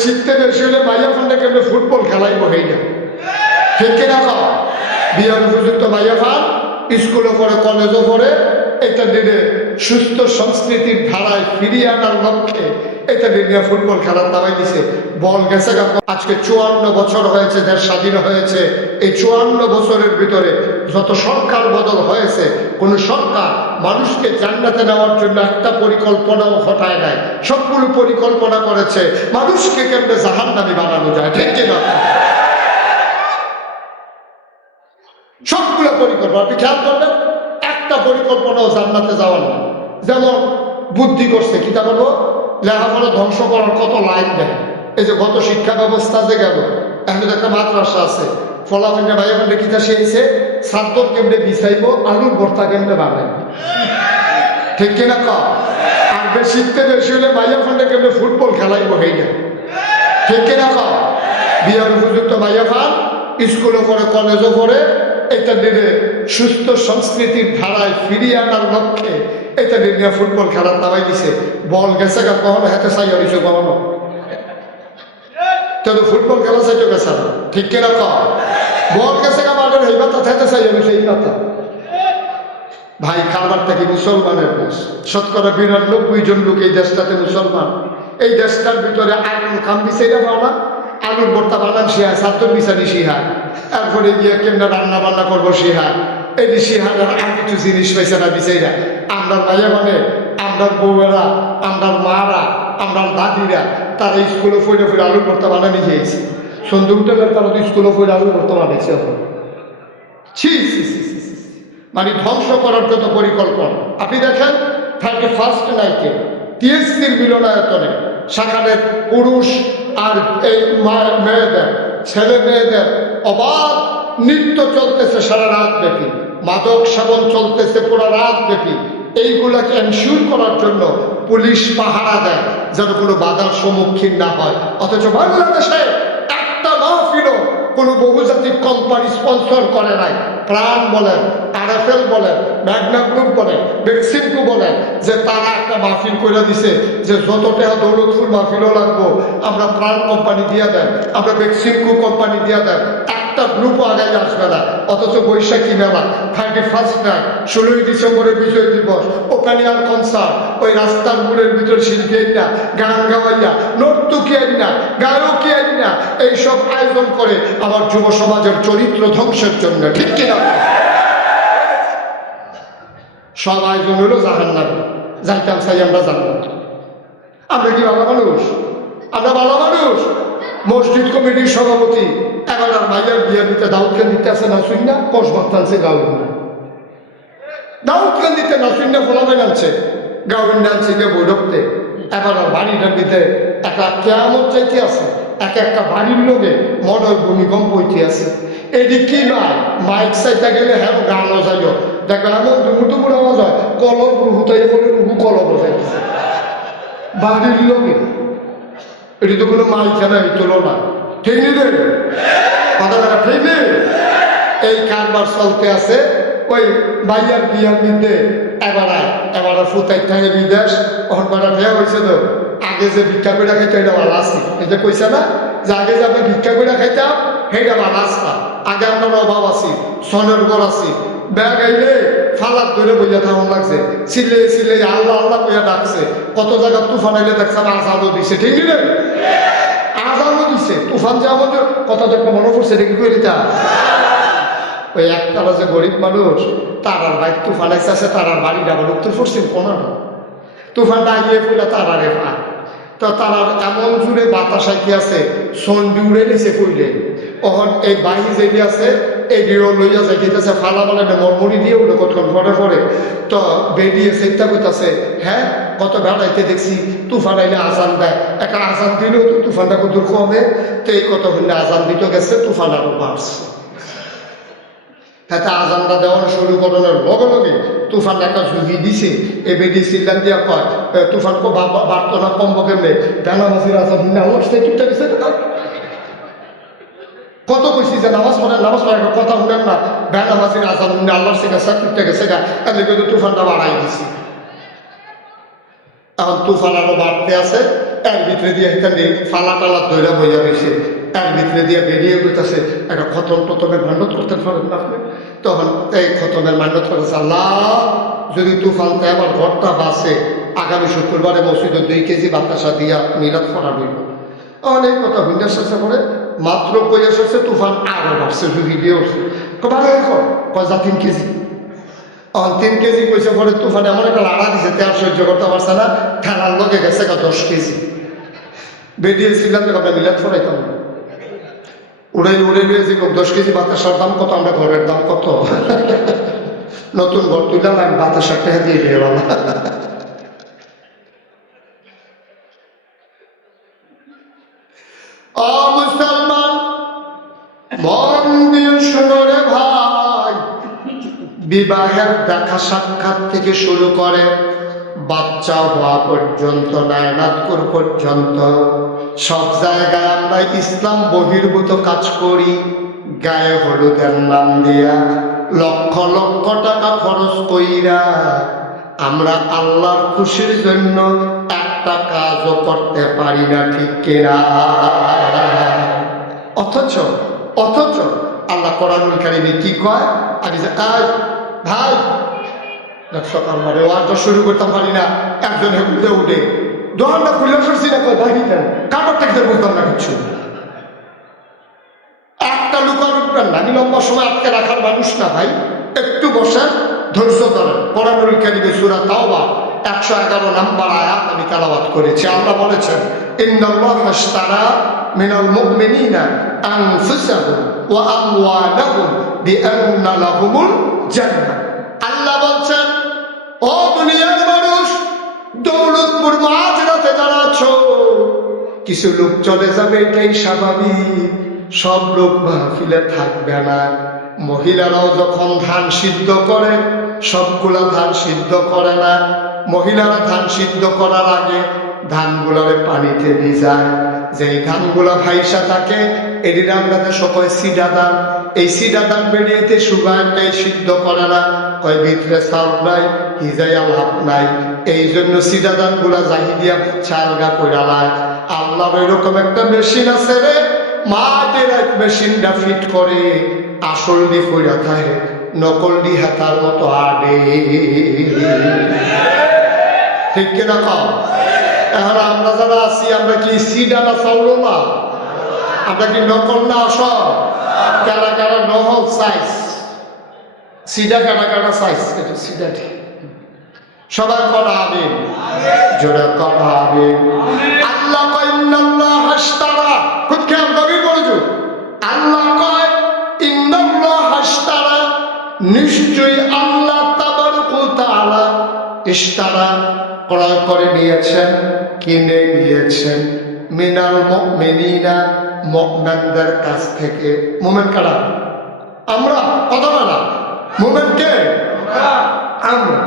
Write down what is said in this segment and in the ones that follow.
শীততে বেশি হলে মাইয়া ফান্ডে কেমন ফুটবল খেলাই বহেই না ঠিক কিনা কও বিয়ার উপযুক্ত মাইয়া ফান স্কুলে পড়ে কলেজও পড়ে এটা দিনে সুস্থ সংস্কৃতির ধারায় ফিরিয়ে আনার লক্ষ্যে এটা দিনে ফুটবল খেলার দাবাই দিছে বল গেছে আজকে 54 বছর হয়েছে দেশ স্বাধীন হয়েছে এই 54 বছরের ভিতরে যত সরকার বদল হয়েছে কোন সরকার মানুষকে জান্নাতে নেওয়ার জন্য একটা পরিকল্পনাও ঘটায় নাই সবগুলো পরিকল্পনা করেছে মানুষকে কেমনে জাহান্নামী বানানো যায় ঠিক কিনা সবগুলো পরিকল্পনা আপনি খেয়াল করবেন একটা পরিকল্পনাও জান্নাতে যাওয়ার না যেমন বুদ্ধি করছে কি তা বলবো লেখাপড়া ধ্বংস করার কত লাইন দেয় এই যে গত শিক্ষা ব্যবস্থা যে গেল এখন একটা মাদ্রাসা আছে ফলাফিনে ভাই ওখানে কিতা শিখেছে সাদ্দর কেমনে বিছাইব আলুর ভর্তা কেমনে বানাই ঠিক কিনা ক আর শীততে বেশি হলে ভাইয়া ফান্ডে কেমনে ফুটবল খেলাই বহেই না ঠিক কিনা ক বিয়ার উপযুক্ত ভাইয়া ফান স্কুলে পড়ে কলেজও পড়ে এটা দিনে সুস্থ সংস্কৃতির ধারায় ফিরিয়ে আনার লক্ষ্যে এটা দিনে ফুটবল খেলার দাবাই দিছে বল গেছে গা কখনো হাতে চাই হয়েছে কখনো তো ফুটবল খেলা চাইতো গেছে না ঠিক কিনা ক বল গেছে গা মাঠের এই পাতা হাতে চাই হয়েছে এই পাতা ভাই খাবার থেকে মুসলমানের দেশ শতকরা 92 জন লোক এই দেশটাতে মুসলমান এই দেশটার ভিতরে আর কোনো কাম দিছে না পাও না আলুর ভর্তা বানান শিহায় সাদ্দর বিছানি শিহায় তারপরে গিয়ে কেমন রান্না বান্না করবো শিহায় এই যে শিহার আর কিছু জিনিস পাইছে না বিচাইরা আমরা ভাইয়া মানে আমরা বউয়েরা আমরা মারা আমরা দাদিরা তারা স্কুলে ফিরে ফিরে আলুর ভর্তা বানানি খেয়েছে সন্ধে উঠে তারা তো স্কুলে ফিরে আলুর ভর্তা বানিয়েছে ছি মানে ধ্বংস করার জন্য পরিকল্পনা আপনি দেখেন 31st নাইটে টিএসসির মিলনায়তনে সেখানে পুরুষ আর এই মেয়েদের ছেলে মেয়েদের অবাধ নৃত্য চলতেছে সারা রাত ব্যাপী মাদক সেবন চলতেছে পুরো রাত ব্যাপী এইগুলাকে এনশিওর করার জন্য পুলিশ পাহারা দেয় যেন কোনো বাধার সম্মুখীন না হয় অথচ বাংলাদেশে একটা মাহফিলও কোনো বহুজাতিক কোম্পানি স্পন্সর করে নাই প্রাণ বলেন আরএফএল বলেন ম্যাগনা গ্রুপ বলেন বেক্সিমকো বলেন যে তারা একটা মাহফিল করে দিছে যে যত টাকা দৌলতপুর মাহফিলও লাগবো আমরা প্রাণ কোম্পানি দিয়ে দেন আমরা বেক্সিমকো কোম্পানি দিয়ে দেন একটা গ্রুপও আগে আসবে না অথচ বৈশাখী মেলা 31st নাইট 16 ডিসেম্বরের বিজয় দিবস ওখানে আর কনসার্ট ওই রাস্তার মোড়ের ভিতর শিল্পী না গান গাওয়াইয়া নর্তকী না গায়কী না এইসব আয়োজন করে আমার যুব সমাজের চরিত্র ধ্বংসের জন্য ঠিক কিনা সব আয়োজন হলো জাহান্নামে যাইতাম চাই আমরা জানলাম আমরা কি ভালো মানুষ আমরা ভালো মানুষ মসজিদ কমিটির সভাপতি এবার আর ভাইয়ার বিয়ের দিতে দাউদকান্দিতে আছে না শুন না কসবাত টানছে গাউন্না দাউদকান্দিতে না শুন না ফলাফেন আনছে গাউন্না আনছে কে বৈরকতে এবার আর বাড়িটার দিতে একটা কেয়ামত চাইতে আছে এক একটা বাড়ির লোকে মনে হয় ভূমিকম্প হইতে আছে এটি কি নয় মাইক চাইতে গেলে হ্যাঁ গানও যাইও দেখবে এমন দুমুটুমুর আওয়াজ হয় কলব রুহুতাই বলে রুহু কলব যাইতেছে বাড়ির লোকে এটি তো কোনো মাইকা নাই তোলো না ঠিক নেই কথা দেখা ঠিক নেই এই কারবার চলতে আছে ওই ভাইয়ার বিয়ার নিতে এবার ফুতাই থাকে বিদেশ ওখান কটা ফেয়া হয়েছে তো আগে যে ভিক্ষা করে খাইতে এটা ভালো আছে এই যে কইছে না যে আগে যে আমরা ভিক্ষা করে খাইতাম সেইটা ভালো আসতাম আগে আমরা অভাব আছি সনের ঘর আছি ব্যাগ আইলে ফালাক ধরে বইয়া থাকুন লাগছে ছিলে ছিলে আল্লাহ আল্লাহ বইয়া ডাকছে কত জায়গা তুফান আইলে দেখছিলাম আজাদও দিছে ঠিক নেই আজাদও দিছে তুফান যে আমাদের কথা দেখো মনে পড়ছে দেখি করে দিতা ওই একটারা যে গরিব মানুষ তারার বাইক তুফান আইসে তারার বাড়ি ডাবল উত্তর পশ্চিম কোনা তুফানটা আগিয়ে ফুলে তারারে পায় তো তারার এমন জুড়ে বাতাস আইতে আছে সন্ডি উড়ে নিচে ফুইলে তখন এই বাহি যেটি আছে এই ডিও লইয়া যাইতেছে ফালা বলে মরমরি দিয়ে উঠে কতক্ষণ পরে পরে তো বেরিয়ে চিন্তা করতেছে হ্যাঁ কত গাড়াইতে দেখছি তুফান আইলে আজান দেয় একটা আজান দিলেও তো তুফানটা কত কমে তো এই কত হইলে আজান দিতে গেছে তুফান আরো বাড়ছে তাতে আজানটা দেওয়ার শুরু করানোর লগে লগে তুফান একটা ঝুঁকি দিছে এই বেডি সিল্লান দিয়া কয় তুফান কো বাড়তো না কমবো কেমনে বেনামাজির আজান আসতে চুপটা গেছে কত কইছি যে নামাজ পড়েন কথা শুনেন না বেনামাজির আজান আল্লাহর থেকে চুপটা গেছে গা এদিকে কিন্তু তুফানটা বাড়াই দিছি এখন তুফান আরো বাড়তে আছে এর ভিতরে দিয়ে এখানে ফালা টালা দৈরা বইয়া রয়েছে, এর ভিতরে দিয়ে বেরিয়ে বইতেছে একটা খতমের মান্যত করতে পারেন না আপনি। তখন এই খতমের মান্যত করেছে, আল্লাহ যদি তুফানতে আমার ঘরটা বাসে, আগামী শুক্রবারে মসজিদে 2 কেজি বাতাসা দিয়া মিলাদ করা হইল। অনেক কথা হুন্ডার শেষে পরে মাত্র কইয়া শেষে তুফান আরো বাড়ছে, যদি দিয়ে উঠছে ভালো কয়জা 3 কেজি। 3 কেজি পয়সা পরে তুফানে এমন একটা লাড়া দিছে, তেল সহ্য করতে পারছে না, ঠেলার লগে গেছে 10 কেজি। বেরিয়েছিলাম কথা মিলাদ ফরাইতাম না, উড়ে গিয়েছি 10 কেজি বাতাসার দাম কত, আমরা ঘরের দাম কত। নতুন ঘর তুললাম, আমি বাতাসার টাকা দিয়ে গেলাম। মুসলমান মন দিয়ে শুনো রে ভাই, বিবাহের দেখা সাক্ষাৎ থেকে শুরু করে বাচ্চা হওয়া পর্যন্ত, নায়নাতকুর পর্যন্ত সব জায়গায় আমরা ইসলাম বহির্ভূত কাজ করি। গায়ে হলুদের নাম দিয়া লক্ষ লক্ষ টাকা খরচ কইরা আমরা আল্লাহর খুশির জন্য একটা কাজও করতে পারি না, ঠিক কিনা? অথচ আল্লাহ কোরআনুল কারীমে কি কয়, আমি যে ভাই আমার ওয়াজটা শুরু করতে পারি না, একজন হেঁটে উঠে দোকানটা খুলে ফেলছি না, কয় ভাই কাপড় টেকতে বলতাম না কিছু, একটা লুকার উঠবেন না। আমি লম্বা সময় আটকে রাখার মানুষ না ভাই, একটু বসেন, ধৈর্য ধরেন। কোরআনুল কারীমে সূরা তাওবা 111 নম্বর আয়াত আমি তেলাওয়াত করেছি। আল্লাহ বলেছেন, ইন্নাল্লাহা আশতারা মিনাল মুমিনিনা আনফুসাহুম ওয়া আমওয়ালাহুম বিআন্না লাহুমুল জান্নাহ। আল্লাহ বলছেন, ও দুনিয়ার মানুষ, দৌলতপুর মাঝরাতে যারা আছো, কিছু লোক চলে যাবে, এটাই স্বাভাবিক, সব লোক মাহফিলে থাকবে না। মহিলারাও যখন ধান সিদ্ধ করে, সবগুলা ধান সিদ্ধ করে না। মহিলারা ধান সিদ্ধ করার আগে ধানগুলারে পানিতে ভিজায়, যেই ধানগুলা ভাইসা থাকে এটির আমরা সকল সিডা ধান, এই সিডা ধান বেরিয়েতে সুগারটাই সিদ্ধ করে না, কয় ভিতরে চাল নাই, হিজাইয়া লাভ নাই, এই জন্য সিডা ধান গুলা জাহিদিয়া চালগা কইরালায়। আল্লাহর এরকম একটা মেশিন আছে রে, মাঠের এক মেশিনটা ফিট করে, আসল দি কইরা থাকে, নকল দি হাতার মতো আডে, ঠিক কিনা কও? এখন আমরা যারা আছি, আমরা কি সিডা না চাউল না? আমরা কি নকল না আসল? কারা কারা নহল সাইজ, সিডা কারা কারা সাইজ, এটা সিডা ঠিক। সবার করা আমিন, জোরে করা আমিন। আল্লাহ কয়, ইন্নাল্লাহা আশতারা, খুব খেয়াল গভীর মনোযোগ। আল্লাহ কয়, ইন্নাল্লাহা আশতারা, নিশ্চয়ই আল্লাহ তাবারক ওয়া তাআলা ইশতারা, ক্রয় করে নিয়েছেন, কিনে নিয়েছেন, মিনাল মুমিনিনা, মুমিনদের কাছ থেকে। মুমিন কারা? আমরা, কথা বলা মুমিন কে? আমরা।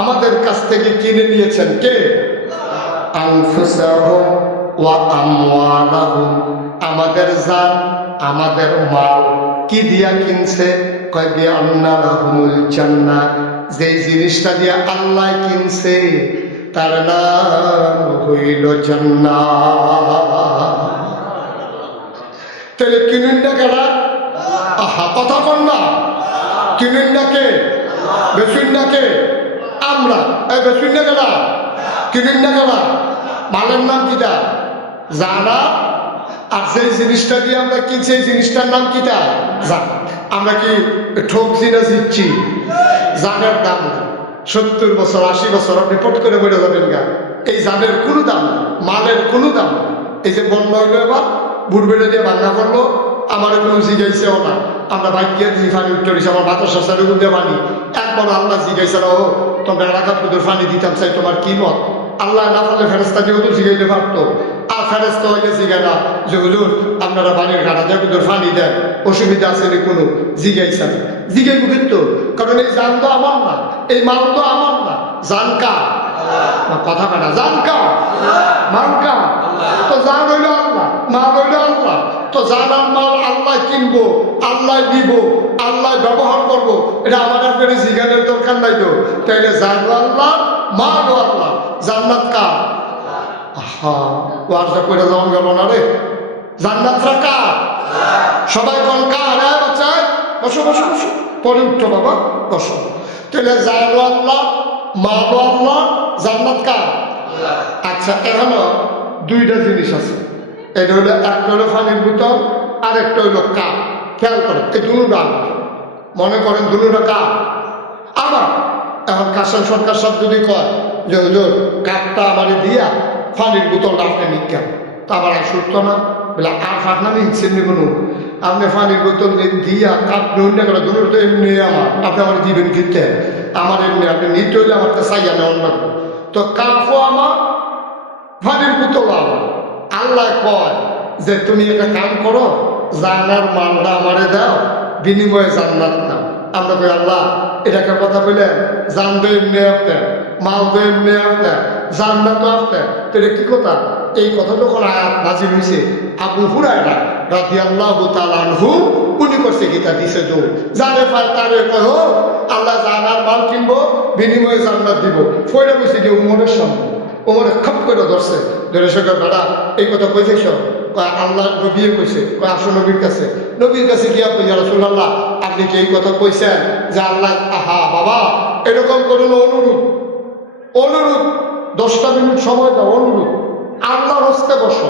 আমাদের কাছ থেকে কিনে নিয়েছেন কে? আনফুসাহুম ওয়া আমওয়ালাহুম, আমাদের জান, আমাদের মাল। কি দিয়া কিনছে? কয় বিআন্না লাহুমুল জান্নাহ, যেই জিনিসটা দিয়ে আল্লাহ কিনছে তার নাম হইল জান্নাত। তাহলে কিনুন না কারা? আহা, কথা কন না, কিনুন না কে? বেচুন না কে? আমরা। বেচুন না কারা? কিনুন না কারা? মালের নাম কিটা? জানা। আর সেই জিনিসটা দিয়ে আমরা কিনছি, এই জিনিসটার নাম কিটা? জান। আমরা কি ঠকছি না জিতছি? জানের দাম না। 70 বছর 80 বছর আপনি পট করে বেড়ে যাবেন গা, এই জানের কোনো দাম না, মালের কোনো দাম না। এই যে বন্যা হইলো, এবার বুট বেড়ে দিয়ে ভাঙা পড়লো, আমার কোনো জিগাইছেও না। আমরা বাইক গিয়ে ফানি উঠতে রয়েছি, আমার বাতাস সাথে দিয়ে পানি একবার আল্লাহ জিগাইছে না, ও তোমরা এলাকার তোদের ফানি দিতাম চাই, তোমার কি মত? আল্লাহ না পারলে ফেরেস্তা দিয়ে তো জিগাইতে পারতো, আর ফেরেস্তা হইলে জিগায় না যে হুজুর আপনারা বাড়ির গাড়া দিয়ে তোদের ফানি দেন, অসুবিধা আছে রে কোনো? জিগাইছে না, জিগাইব কিন্তু, কারণ এই জান তো আমার না, এই মাল তো আমার না। জান কার? কথা কাটা, জান কার? মাল কার? তো জান হইল আল্লাহ, মাল হইল আল্লাহ। তো জান আর মাল আল্লাহ কিনবো, আল্লাহ দিব, আল্লাহ ব্যবহার করবো, এটা আমার আপনার জিজ্ঞানের দরকার নাই তো। তাইলে জানও আল্লাহ, মালও আল্লাহ। জান্নাত কার? আহা ওয়াজটা কইরা যাওয়া গেল না রে। জান্নাত রাখা সবাই কোন কার বাচ্চায় বসো বসো বসো, পরে উঠো বাবা বসো। তাহলে জানো আল্লাহ, মানো আল্লাহ, জান্নাত কার? আচ্ছা এখানে দুইটা জিনিস আছে, এটা হলো একটা হলো পানির বোতল আর একটা হইলো কাপ। খেয়াল করেন এই দুটা মনে করেন দুটা কাপ। আবার এখন কাসেম সরকার সব যদি কয় যে হুজুর কাপটা আমারে দিয়া পানির বোতলটা আপনি নিকেন, তা আবার আসুত না বলে আর ফাটনা নিচ্ছেন নি কোনো, আপনি পানির বোতল দিয়া কাপ নিন না করে দুটো তো এমনি আমার, আপনি আমার দিবেন কিনতে আমার এমনি, আপনি নিতে হইলে আমার তো চাইয়া নেওয়ার লাগবে। তো কাপও আমার, পানির বোতল আমার। আল্লাহ কয় যে তুমি একটা কাম করো, জান্নার মালটা আমারে দাও, বিনিময়ে জান্নাত নাও। আমরা কই আল্লাহ এটাকে কথা বললেন, জানবে এমনি আপনার, মাল তো এমনি আপনার, জান্নাত আপনার, তো এটা কি কথা? এই কথা যখন আয়াত নাজিল হয়েছে, আবু হুরায়রা রাদিয়াল্লাহু তাআলা আনহু উনি করছে কি তা দিছে দৌড়, জানে পায় তারে কয় হো আল্লাহ জানার মাল কিনবো বিনিময়ে জান্নাত দিব। ফয়রা বসে গিয়ে উমরের সামনে, ওমরে খপ করে ধরছে, ধরে সে বেড়া এই কথা কইছিস? আল্লাহ নবী কইছে। আসো নবীর কাছে। নবীর কাছে গিয়া কই ইয়া রাসূলুল্লাহ আপনি কি এই কথা কইছেন যে আল্লাহ? আহা বাবা এরকম করুন, অনুরোধ অনুরোধ 10টা মিনিট সময় দাও, অনুরোধ আল্লাহর হস্তে বসো।